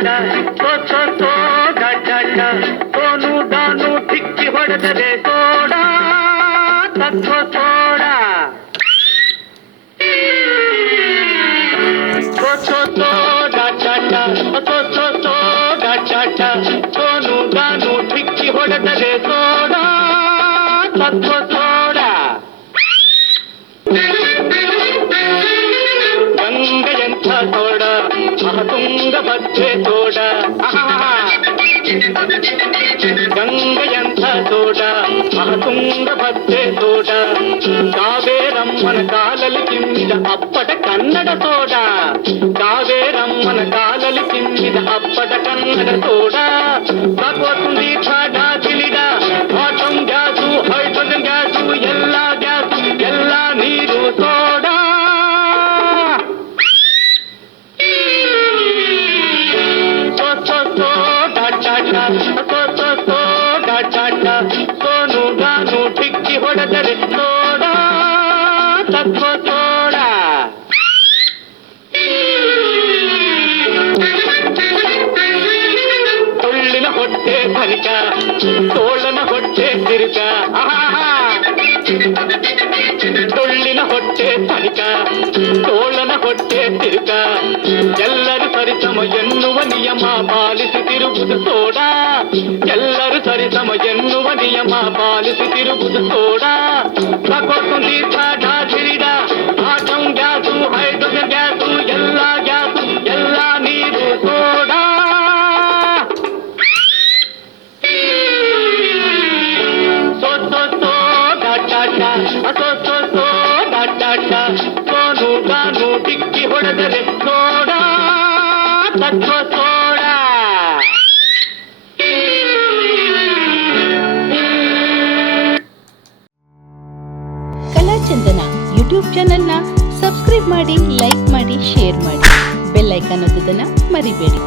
Data so so so data Sonu ದಾನು ಠಿಕ್ಕಿ ಹೊಡೆದರೆ soda ತತ್ವ soda so so so data so so so data Sonu ದಾನು ಠಿಕ್ಕಿ ಹೊಡೆದರೆ soda ತತ್ವ తుంగ వచ్చే తోడ గంగ ఎంత తోడ మహతుంగ వచ్చే తోడ కావేరమ్మన కాలలి కింద అప్పట కన్నడ తోడ కావేరమ్మన కాలలి కింద అప్పట కన్నడ తోడ భగవతుంది తాడ ಹೊಟ್ಟೆ ಧನಿಕ ತೋಳನ ಹೊಟ್ಟೆ ತಿರುಕ ಆಹಾಹಾ. ಟೊಳ್ಳಿನ ಹೊಟ್ಟೆ ತನಿಕ ತೋಳನ ಹೊಟ್ಟೆ ತಿರುಕ ಎಲ್ಲರೂ ಸರಿಸಮ ಎನ್ನುವ ನಿಯಮ ಪಾಲಿಸಿ ತಿರುಗುದು ಸೋಡ ಎಲ್ಲರೂ ಸರಿಸಮ ಎನ್ನುವ ನಿಯಮ ಪಾಲಿಸಿ ತಿರುಗುದು ಸೋಡ ತಗೋತುಂದಿ ಚಾಟ ಡಿಕ್ಕಿ ಹೊಡೆದರೆ ತತ್ವ ಕಲಾಚಂದನ ಯೂಟ್ಯೂಬ್ ಚಾನೆಲ್ನ ಸಬ್ಸ್ಕ್ರೈಬ್ ಮಾಡಿ, ಲೈಕ್ ಮಾಡಿ, ಶೇರ್ ಮಾಡಿ. ಬೆಲ್ ಐಕಾನ್ ಒತ್ತೋದನ್ನ ಮರಿಬೇಡಿ.